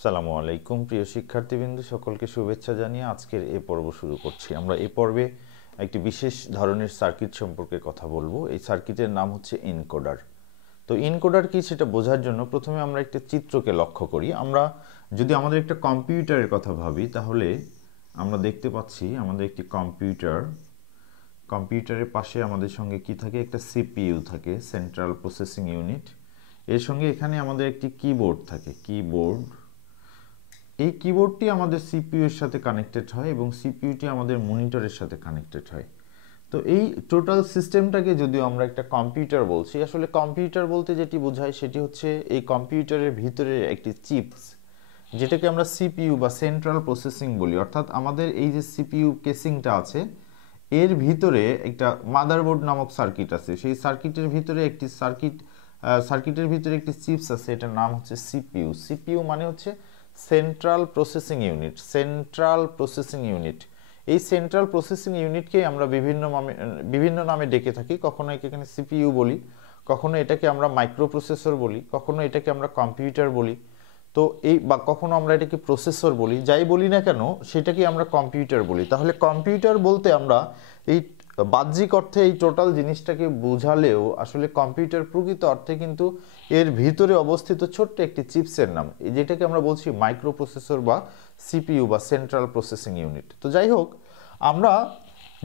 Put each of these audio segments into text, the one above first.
আসসালামু আলাইকুম প্রিয় শিক্ষার্থীবৃন্দ, সকলকে শুভেচ্ছা জানিয়ে আজকের এই পর্ব শুরু করছি। আমরা এই পর্বে একটি বিশেষ ধরনের সার্কিট সম্পর্কে কথা বলবো। এই সার্কিটের নাম হচ্ছে এনকোডার। তো এনকোডার কি সেটা বোঝার জন্য প্রথমে আমরা একটা চিত্রকে লক্ষ্য করি। আমরা যদি আমাদের একটা কম্পিউটারের কথা ভাবি, তাহলে আমরা দেখতে পাচ্ছি আমাদের একটি কম্পিউটারের পাশে আমাদের সঙ্গে কি থাকে, একটা সিপিইউ থাকে, সেন্ট্রাল প্রসেসিং ইউনিট। এর সঙ্গে এখানে আমাদের একটি কিবোর্ড থাকে, এই কিবোর্ডটি আমাদের সিপিইউ এর সাথে কানেক্টেড হয় এবং সিপিইউটি আমাদের মনিটরের সাথে কানেক্টেড হয়। তো এই টোটাল সিস্টেমটাকে যদিও আমরা একটা কম্পিউটার বলছি, আসলে কম্পিউটার বলতে যেটি বোঝায় সেটি হচ্ছে এই কম্পিউটারের ভিতরে একটি চিপস, যেটাকে আমরা সিপিইউ বা সেন্ট্রাল প্রসেসিং বলি। অর্থাৎ আমাদের এই যে সিপিইউ কেসিংটা আছে, এর ভিতরে একটা মাদারবোর্ড নামক সার্কিট আছে। সেই সার্কিটের ভিতরে সার্কিটের ভিতরে একটি চিপস আছে, এটার নাম হচ্ছে সিপিইউ মানে হচ্ছে সেন্ট্রাল প্রসেসিং ইউনিট। এই সেন্ট্রাল প্রসেসিং ইউনিটকে আমরা বিভিন্ন নামে ডেকে থাকি। কখনো এখানে সিপিইউ বলি, কখনো এটাকে আমরা মাইক্রো প্রসেসর বলি, কখনো এটাকে আমরা কম্পিউটার বলি। তো কখনো আমরা এটাকে প্রসেসর বলি। যাই বলি না কেন, সেটাকে আমরা কম্পিউটার বলি। তাহলে কম্পিউটার বলতে আমরা এই বাহ্যিক অর্থে এই টোটাল জিনিসটাকে বোঝালেও আসলে কম্পিউটার প্রকৃত অর্থে কিন্তু এর ভিতরে অবস্থিত ছোট্ট একটি চিপসের নাম, যেটাকে আমরা বলছি মাইক্রো প্রসেসর বা সিপিইউ বা সেন্ট্রাল প্রসেসিং ইউনিট। তো যাই হোক, আমরা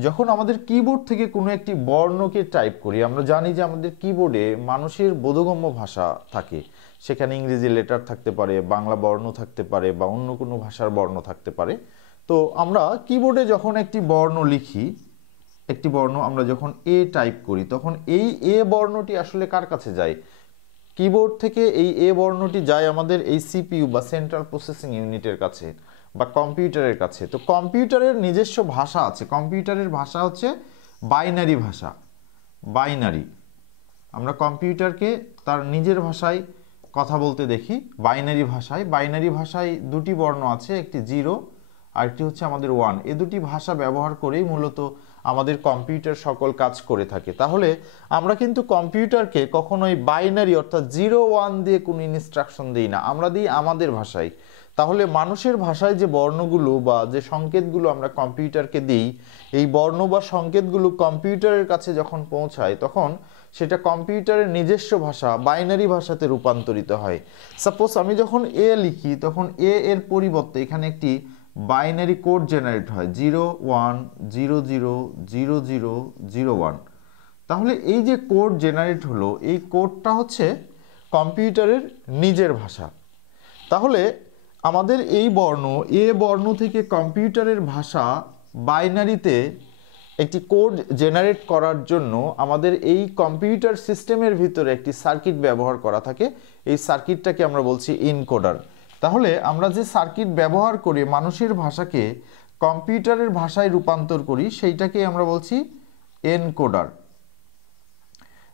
যখন আমাদের কিবোর্ড থেকে কোনো একটি বর্ণকে টাইপ করি, আমরা জানি যে আমাদের কিবোর্ডে মানুষের বোধগম্য ভাষা থাকে। সেখানে ইংরেজি লেটার থাকতে পারে, বাংলা বর্ণ থাকতে পারে, বা অন্য কোনো ভাষার বর্ণ থাকতে পারে। তো আমরা কিবোর্ডে যখন একটি বর্ণ লিখি, একটি বর্ণ আমরা যখন এ টাইপ করি, তখন এই এ বর্ণটি আসলে কার কাছে যায়? কিবোর্ড থেকে এই এ বর্ণটি যায় আমাদের এই সিপিইউ বা সেন্ট্রাল প্রসেসিং ইউনিটের কাছে বা কম্পিউটারের কাছে। তো কম্পিউটারের নিজস্ব ভাষা আছে। কম্পিউটারের ভাষা হচ্ছে বাইনারি ভাষা। আমরা কম্পিউটারকে তার নিজের ভাষায় কথা বলতে দেখি, বাইনারি ভাষায় দুটি বর্ণ আছে, একটি 0 আর একটি হচ্ছে আমাদের 1। এই দুটি ভাষা ব্যবহার করেই মূলত আমাদের কম্পিউটার সকল কাজ করে থাকে। তাহলে আমরা কিন্তু কম্পিউটারকে কখনোই বাইনারি অর্থাৎ 0-1 দিয়ে কোনো ইনস্ট্রাকশন দিই না, আমরা দিই আমাদের ভাষায়। তাহলে মানুষের ভাষায় যে বর্ণগুলো বা যে সংকেতগুলো আমরা কম্পিউটারকে দিই, এই বর্ণ বা সংকেতগুলো কম্পিউটারের কাছে যখন পৌঁছায়, তখন সেটা কম্পিউটারের নিজস্ব ভাষা বাইনারি ভাষাতে রূপান্তরিত হয়। সাপোজ আমি যখন এ লিখি, তখন এর পরিবর্তে এখানে একটি বাইনারি কোড জেনারেট হয় 01000001। তাহলে এই যে কোড জেনারেট হলো, এই কোডটা হচ্ছে কম্পিউটারের নিজের ভাষা। তাহলে আমাদের এই এ বর্ণ থেকে কম্পিউটারের ভাষা বাইনারিতে একটি কোড জেনারেট করার জন্য আমাদের এই কম্পিউটার সিস্টেমের ভিতরে একটি সার্কিট ব্যবহার করা থাকে। এই সার্কিটটাকে আমরা বলছি এনকোডার। তাহলে আমরা যে সার্কিট ব্যবহার করে মানুষের ভাষাকে কম্পিউটারের ভাষায় রূপান্তর করি, সেইটাকে আমরা বলছি এনকোডার।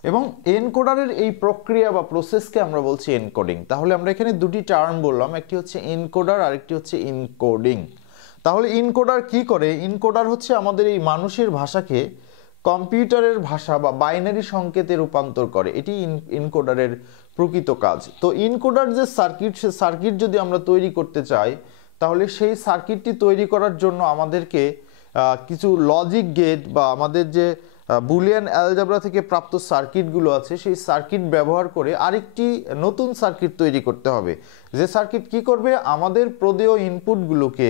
এবং এনকোডারের এই প্রক্রিয়া বা প্রসেসকে আমরা বলছি এনকোডিং। তাহলে আমরা এখানে দুটি টার্ম বললাম, একটি হচ্ছে এনকোডার আর একটি হচ্ছে এনকোডিং। তাহলে এনকোডার কি করে? এনকোডার হচ্ছে আমাদের এই মানুষের ভাষাকে কম্পিউটারের ভাষা বা বাইনারি সংকেতে রূপান্তর করে। এটি এনকোডারের প্রকৃত কাজ। তো এনকোডার যে সার্কিট, সে সার্কিট যদি আমরা তৈরি করতে চাই, তাহলে সেই সার্কিটটি তৈরি করার জন্য আমাদেরকে কিছু লজিক গেট বা আমাদের যে বুলিয়ান অ্যালজেব্রা থেকে প্রাপ্ত সার্কিটগুলো আছে, সেই সার্কিট ব্যবহার করে আরেকটি নতুন সার্কিট তৈরি করতে হবে। যে সার্কিট কি করবে? আমাদের প্রদেয় ইনপুটগুলোকে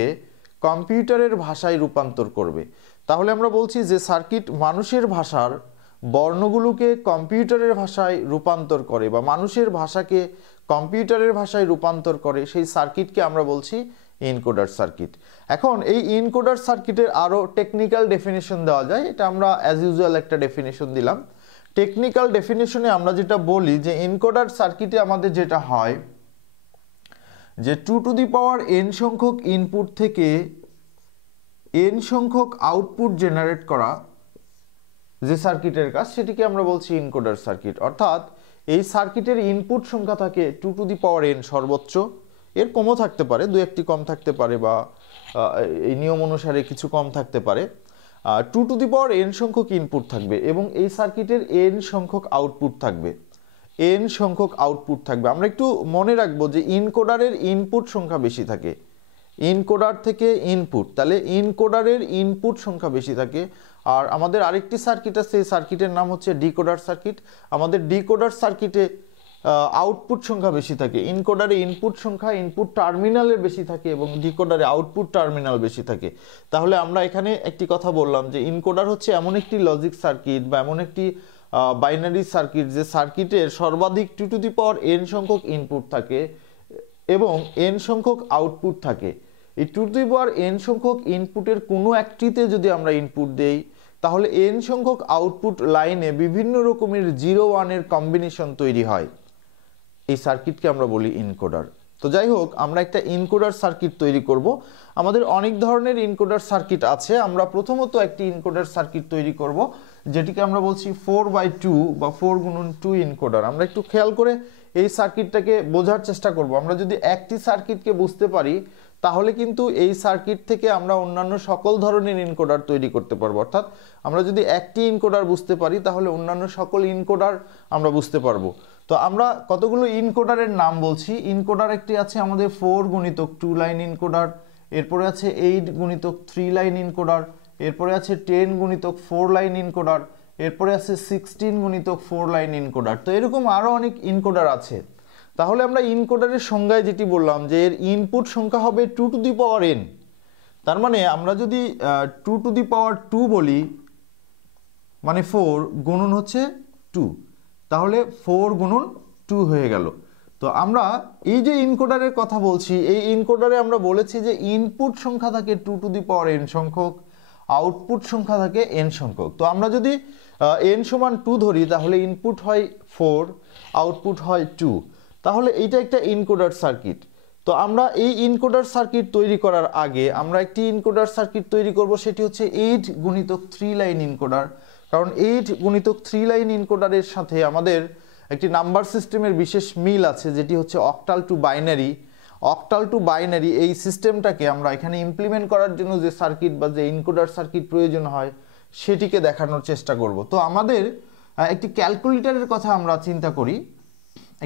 কম্পিউটারের ভাষায় রূপান্তর করবে। তাহলে আমরা বলছি যে সার্কিট মানুষের ভাষার বর্ণগুলোকে কম্পিউটারের ভাষায় রূপান্তর করে বা মানুষের ভাষাকে কম্পিউটারের ভাষায় রূপান্তর করে, সেই সার্কিটকে আমরা বলছি এনকোডার সার্কিট। এখন এই এনকোডার সার্কিটের আরও টেকনিক্যাল ডেফিনেশন দেওয়া যায়। এটা আমরা অ্যাজ ইউজুয়াল একটা ডেফিনেশন দিলাম। টেকনিক্যাল ডেফিনেশনে আমরা যেটা বলি যে এনকোডার সার্কিটে আমাদের যেটা হয় যে 2n সংখ্যক ইনপুট থেকে n সংখ্যক আউটপুট জেনারেট করা যে সার্কিটের কাজ, সেটিকে আমরা বলছি এনকোডার সার্কিট। অর্থাৎ এই সার্কিটের ইনপুট সংখ্যা থাকে 2n সর্বোচ্চ, এর কমও থাকতে পারে, দু একটি কম থাকতে পারে, বা এই নিয়ম অনুসারে কিছু কম থাকতে পারে। 2n সংখ্যক ইনপুট থাকবে এবং এই সার্কিটের n সংখ্যক আউটপুট থাকবে। n সংখ্যক আউটপুট থাকবে। আমরা একটু মনে রাখবো যে ইনকোডারের ইনপুট সংখ্যা বেশি থাকে ইনকোডার থেকে ইনপুট, তাহলে ইনকোডারের ইনপুট সংখ্যা বেশি থাকে। আর আমাদের আরেকটি সার্কিট আছে, এই সার্কিটের নাম হচ্ছে ডিকোডার সার্কিট। আমাদের ডিকোডার সার্কিটে আউটপুট সংখ্যা বেশি থাকে। ইনকোডারে ইনপুট সংখ্যা ইনপুট টার্মিনালের বেশি থাকে এবং ডিকোডারে আউটপুট টার্মিনাল বেশি থাকে। তাহলে আমরা এখানে একটি কথা বললাম যে ইনকোডার হচ্ছে এমন একটি লজিক সার্কিট বা এমন একটি বাইনারি সার্কিট যে সার্কিটের সর্বাধিক 2 টু দি পাওয়ার n সংখ্যক ইনপুট থাকে এবং n সংখ্যক আউটপুট থাকে। এই 2 টু দি পাওয়ার n সংখ্যক ইনপুটের কোনো একটিতে যদি আমরা ইনপুট দেই তাহলে n সংখ্যক আউটপুট লাইনে বিভিন্ন রকমের 0 1 এর কম্বিনেশন তৈরি হয়। এই সার্কিটকে আমরা বলি ইনকোডার। তো যাই হোক, আমরা একটা ইনকোডার সার্কিট তৈরি করব। আমাদের অনেক ধরনের ইনকোডার সার্কিট আছে। আমরা প্রথমত একটি ইনকোডার সার্কিট তৈরি করব যেটিকে আমরা বলছি 4/2 বা 4x2 ইনকোডার। আমরা একটু খেয়াল করে এই সার্কিটটাকে বোঝার চেষ্টা করব। আমরা যদি একটি সার্কিটকে বুঝতে পারি তাহলে কিন্তু এই সার্কিট থেকে আমরা অন্যান্য সকল ধরনের ইনকোডার তৈরি করতে পারবো। অর্থাৎ আমরা যদি একটি ইনকোডার বুঝতে পারি তাহলে অন্যান্য সকল ইনকোডার আমরা বুঝতে পারবো। তো আমরা কতগুলো ইনকোডারের নাম বলছি। ইনকোডার একটি আছে আমাদের 4x2 লাইন ইনকোডার, এরপরে আছে 8x3 লাইন ইনকোডার, এরপরে আছে 10x4 লাইন ইনকোডার, এরপরে আছে 16x4 লাইন ইনকোডার। তো এরকম আরও অনেক ইনকোডার আছে। তাহলে আমরা ইনকোডারের সংজ্ঞায় যেটি বললাম যে এর ইনপুট সংখ্যা হবে 2 টু দি পাওয়ার n। তার মানে আমরা যদি 2 টু দি পাওয়ার 2 বলি মানে 4 গুণন হচ্ছে 2, তাহলে 4 গুণন 2 হয়ে গেল। তো আমরা এই যে ইনকোডারের কথা বলছি, এই ইনকোডারে আমরা বলেছি যে ইনপুট সংখ্যা থাকে 2 টু দি পাওয়ার n সংখ্যক, আউটপুট সংখ্যা থাকে n সংখ্যক। তো আমরা যদি n সমান 2 ধরি তাহলে ইনপুট হয় 4, আউটপুট হয় 2। তাহলে এইটা একটা ইনকোডার সার্কিট। তো আমরা এই ইনকোডার সার্কিট তৈরি করার আগে আমরা একটি ইনকোডার সার্কিট তৈরি করব, সেটি হচ্ছে 8x3 লাইন ইনকোডার। কারণ 8x3 লাইন ইনকোডারের সাথে আমাদের একটি নাম্বার সিস্টেমের বিশেষ মিল আছে, যেটি হচ্ছে octal two binary. Octal two binary এই সিস্টেমটাকে আমরা এখানে ইমপ্লিমেন্ট করার জন্য যে সার্কিট বা যে ইনকোডার সার্কিট প্রয়োজন হয় সেটিকে দেখানোর চেষ্টা করব। তো আমাদের একটি ক্যালকুলেটরের কথা আমরা চিন্তা করি।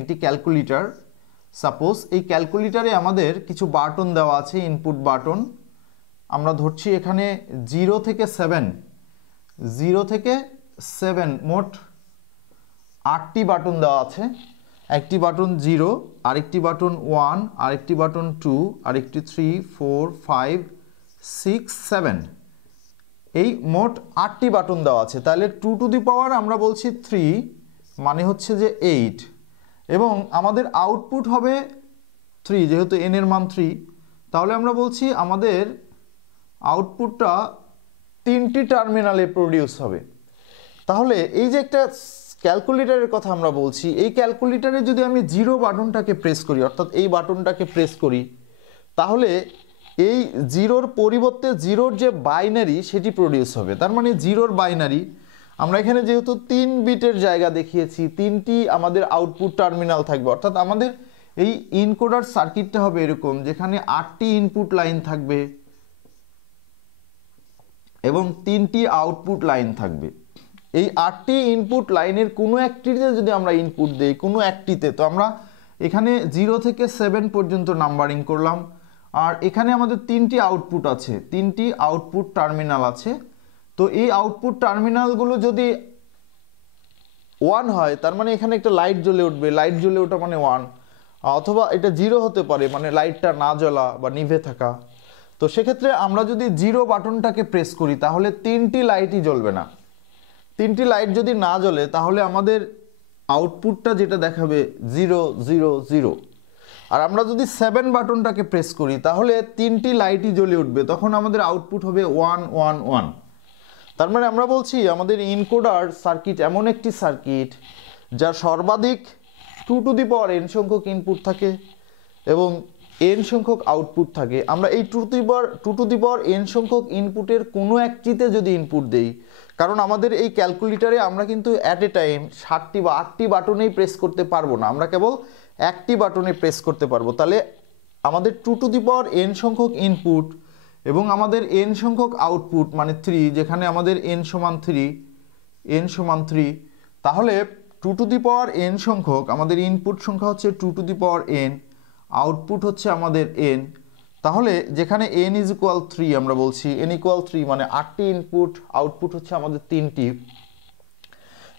একটি ক্যালকুলেটর, সাপোজ এই ক্যালকুলেটরে আমাদের কিছু বাটন দেওয়া আছে, ইনপুট বাটন। আমরা ধরছি এখানে 0 থেকে 7 মোট 8টি বাটন দেওয়া আছে। একটি বাটন 0, আরেকটি বাটন 1, আরেকটি বাটন 2, আরেকটি 3, 4, 5, 6, 7, এই মোট 8টি বাটন দেওয়া আছে। তাহলে 2 টু দি পাওয়ার আমরা বলছি 3 মানে হচ্ছে যে 8 এবং আমাদের আউটপুট হবে 3, যেহেতু n এর মান 3। তাহলে আমরা বলছি আমাদের আউটপুটটা 3টি টার্মিনালে প্রডিউস হবে। তাহলে এই যে একটা ক্যালকুলেটরের কথা আমরা বলছি, এই ক্যালকুলেটরে যদি আমি 0 বাটনটাকে প্রেস করি, অর্থাৎ এই বাটনটাকে প্রেস করি, তাহলে এই 0-র পরিবর্তে 0-র যে বাইনারি সেটি প্রডিউস হবে। তার মানে 0-র বাইনারি আমরা এখানে যেহেতু 3 বিটের জায়গা দেখিয়েছি, 3টি আমাদের আউটপুট টার্মিনাল থাকবে। অর্থাৎ আমাদের এই ইনকোডার সার্কিটটা হবে এরকম, যেখানে 8টি ইনপুট লাইন থাকবে এবং 3টি আউটপুট লাইন থাকবে। এই 8টি ইনপুট লাইনের কোনো একটিতে যদি আমরা ইনপুট দেই, কোনো একটিতে, তো আমরা এখানে 0 থেকে 7 পর্যন্ত নাম্বারিং করলাম। আর এখানে আমাদের 3টি আউটপুট আছে, 3টি আউটপুট টার্মিনাল আছে। তো এই আউটপুট টার্মিনালগুলো যদি 1 হয় তার মানে এখানে একটা লাইট জ্বলে উঠবে, লাইট জ্বলে ওঠা মানে 1, অথবা এটা 0 হতে পারে মানে লাইটটা না জ্বলা বা নিভে থাকা। তো সেক্ষেত্রে আমরা যদি 0 বাটনটাকে প্রেস করি তাহলে 3টি লাইটই জ্বলবে না। 3টি লাইট যদি না জ্বলে তাহলে আমাদের আউটপুটটা যেটা দেখাবে 0 0 0। আর আমরা যদি 7 বাটনটাকে প্রেস করি তাহলে 3টি লাইটই জ্বলে উঠবে, তখন আমাদের আউটপুট হবে 1 1 1। তার মানে আমরা বলছি আমাদের ইনকোডার সার্কিট এমন একটি সার্কিট যার সর্বাধিক 2 টু দি পাওয়ার n সংখ্যক ইনপুট থাকে এবং n সংখ্যক আউটপুট থাকে। আমরা এই 2 টু দি পাওয়ার n সংখ্যক ইনপুটের কোনো একটিতে যদি ইনপুট দেই, কারণ আমাদের এই ক্যালকুলেটরে আমরা কিন্তু অ্যাট এ টাইম 7টি বা 8টি বাটনেই প্রেস করতে পারবো না, আমরা কেবল একটি বাটনে প্রেস করতে পারবো। তাহলে আমাদের 2 টু দি পাওয়ার n সংখ্যক ইনপুট এবং আমাদের n সংখ্যক আউটপুট মানে 3, যেখানে আমাদের n সমান 3, তাহলে two to the power N সংখ্যক আমাদের ইনপুট সংখ্যা হচ্ছে two to the power N, output হচ্ছে আমাদের এন। তাহলে যেখানে এন ইজ ইকুয়াল 3 আমরা বলছি, এন ইকুয়াল 3 মানে 8টি ইনপুট, আউটপুট হচ্ছে আমাদের 3টি।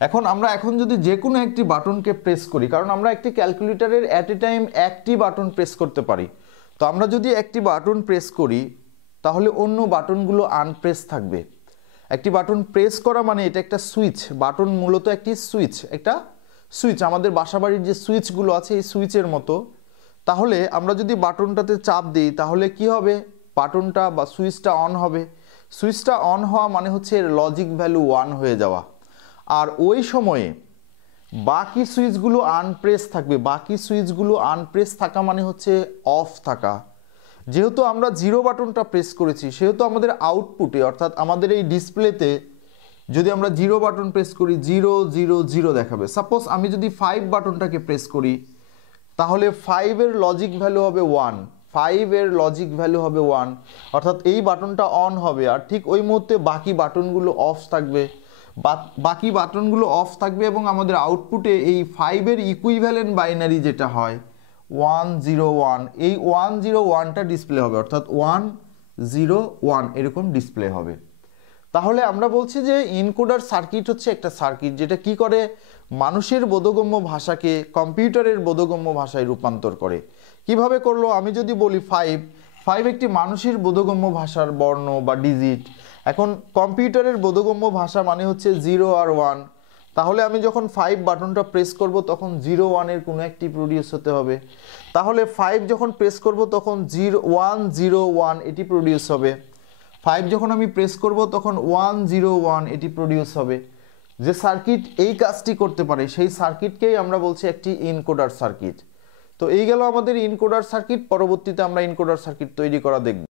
এখন আমরা যদি যে কোনো একটি বাটনকে প্রেস করি, কারণ আমরা একটি ক্যালকুলেটরের অ্যাট এ টাইম একটি বাটন প্রেস করতে পারি, তো আমরা যদি একটি বাটন প্রেস করি তাহলে অন্য বাটনগুলো আনপ্রেস থাকবে। একটি বাটন প্রেস করা মানে এটা একটা সুইচ, বাটন মূলত একটি সুইচ, একটা সুইচ আমাদের বাসাবাড়ির যে সুইচগুলো আছে এই সুইচের মতো। তাহলে আমরা যদি বাটনটাতে চাপ দিই তাহলে কি হবে, বাটনটা বা সুইচটা অন হবে। সুইচটা অন হওয়া মানে হচ্ছে লজিক ভ্যালু 1 হয়ে যাওয়া। আর ওই সময়ে বাকি সুইচগুলো আনপ্রেস থাকবে, বাকি সুইচগুলো আনপ্রেস থাকা মানে হচ্ছে অফ থাকা। যেহেতু আমরা 0 বাটনটা প্রেস করেছি সেহেতু আমাদের আউটপুটে অর্থাৎ আমাদের এই ডিসপ্লেতে যদি আমরা 0 বাটন প্রেস করি 0 0 0 দেখাবে। সাপোজ আমি যদি 5 বাটনটাকে প্রেস করি তাহলে 5 এর লজিক ভ্যালু হবে 1, 5 এর লজিক ভ্যালু হবে 1, অর্থাৎ এই বাটনটা অন হবে। আর ঠিক ওই মুহূর্তে বাকি বাটনগুলো অফ থাকবে, বাকি বাটনগুলো অফ থাকবে এবং আমাদের আউটপুটে এই 5 এর ইকুইভ্যালেন্ট বাইনারি যেটা হয় 1 0 1, এই 1 0 1টা ডিসপ্লে হবে, অর্থাৎ 1 0 1 এরকম ডিসপ্লে হবে। তাহলে আমরা বলছি যে ইনকোডার সার্কিট হচ্ছে একটা সার্কিট যেটা কি করে, মানুষের বোধগম্য ভাষাকে কম্পিউটারের বোধগম্য ভাষায় রূপান্তর করে। কিভাবে করলো, আমি যদি বলি 5 একটি মানুষের বোধগম্য ভাষার বর্ণ বা ডিজিট। এখন কম্পিউটারের বোধগম্য ভাষা মানে হচ্ছে 0 আর 1, তাহলে আমি যখন 5 বাটনটা প্রেস করব তখন 0 1 এর কোনো একটি প্রডিউস হতে হবে। তাহলে 5 যখন প্রেস করব তখন 1 0 1 এটি প্রডিউস হবে। 5 যখন আমি প্রেস করব তখন 1 0 1 এটি প্রডিউস হবে। যে সার্কিট এই কাজটি করতে পারে সেই সার্কিটকেই আমরা বলছি একটি ইনকোডার সার্কিট। তো এই গেল আমাদের ইনকোডার সার্কিট। পরবর্তীতে আমরা ইনকোডার সার্কিট তৈরি করা দেখব।